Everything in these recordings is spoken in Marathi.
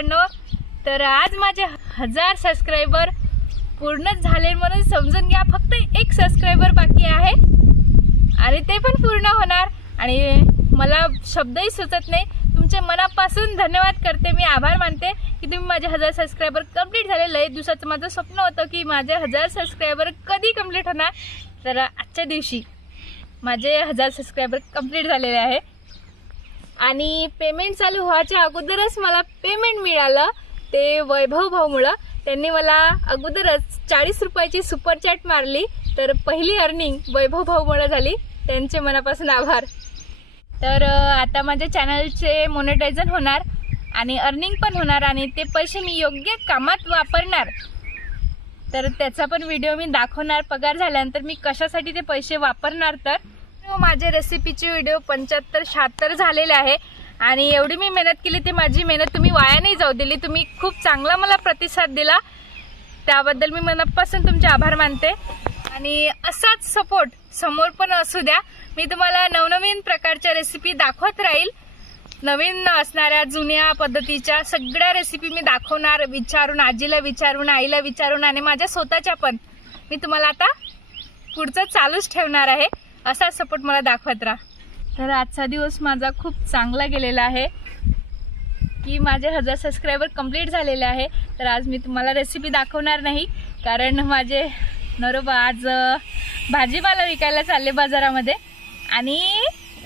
तर आज माझे हजार सबस्क्रायबर पूर्णच झाले म्हणून समजून घ्या फक्त एक सबस्क्रायबर बाकी आहे. आणि ते पण पूर्ण होणार. आणि मला शब्दही सुचत नाही. तुमचे मनापासून धन्यवाद करते. मी आभार मानते की तुम्ही माझे हजार सबस्क्रायबर कंप्लीट झाले. लय दिवसाचं माझं स्वप्न होतं की माझे हजार सबस्क्रायबर कधी कंप्लीट होणार. तर आजच्या दिवशी माझे हजार सबस्क्रायबर कंप्लीट झालेले आहे. आणि पेमेंट चालू व्हायच्या अगोदरच मला पेमेंट मिळालं. ते वैभव भाऊमुळं. त्यांनी मला अगोदरच चाळीस रुपयाची सुपर चॅट मारली. तर पहिली अर्निंग वैभव भाऊमुळं झाली. त्यांचे मनापासून आभार. तर आता माझ्या चॅनलचे मोनिटायझन होणार आणि अर्निंग पण होणार आणि ते पैसे मी योग्य कामात वापरणार. तर त्याचा पण व्हिडिओ मी दाखवणार. पगार झाल्यानंतर मी कशासाठी ते पैसे वापरणार तर? माझे रेसिपीचे व्हिडिओ पंच्याहत्तर शहात्तर झालेले आहे. आणि एवढी मी मेहनत केली ती माझी मेहनत तुम्ही वाया नाही जाऊ दिली. तुम्ही खूप चांगला मला प्रतिसाद दिला. त्याबद्दल मी मनापासून तुमचे आभार मानते. आणि असाच सपोर्ट समोर पण असू द्या. मी तुम्हाला नवनवीन प्रकारच्या रेसिपी दाखवत राहील. नवीन असणाऱ्या जुन्या पद्धतीच्या सगळ्या रेसिपी मी दाखवणार विचारून आजीला विचारून आईला विचारून आणि माझ्या स्वतःच्या पण. मी तुम्हाला आता पुढचं चालूच ठेवणार आहे. असा सपोर्ट मला दाखवत राहा. तर आजचा दिवस माझा खूप चांगला गेलेला आहे. की माझे हजार सबस्क्रायबर कंप्लीट झालेले आहे. तर आज मी तुम्हाला रेसिपी दाखवणार नाही. कारण माझे नरोबा आज भाजीपाला विकायला चालले बाजारामध्ये. आणि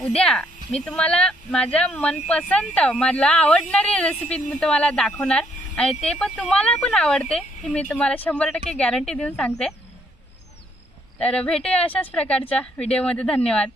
उद्या मी तुम्हाला माझ्या मनपसंत मला आवडणारी रेसिपी मी तुम्हाला दाखवणार. आणि ते पण तुम्हाला पण आवडते ही मी तुम्हाला शंभर टक्के गॅरंटी देऊन सांगते. तर भेटूया अशाच प्रकारच्या व्हिडिओमध्ये धन्यवाद.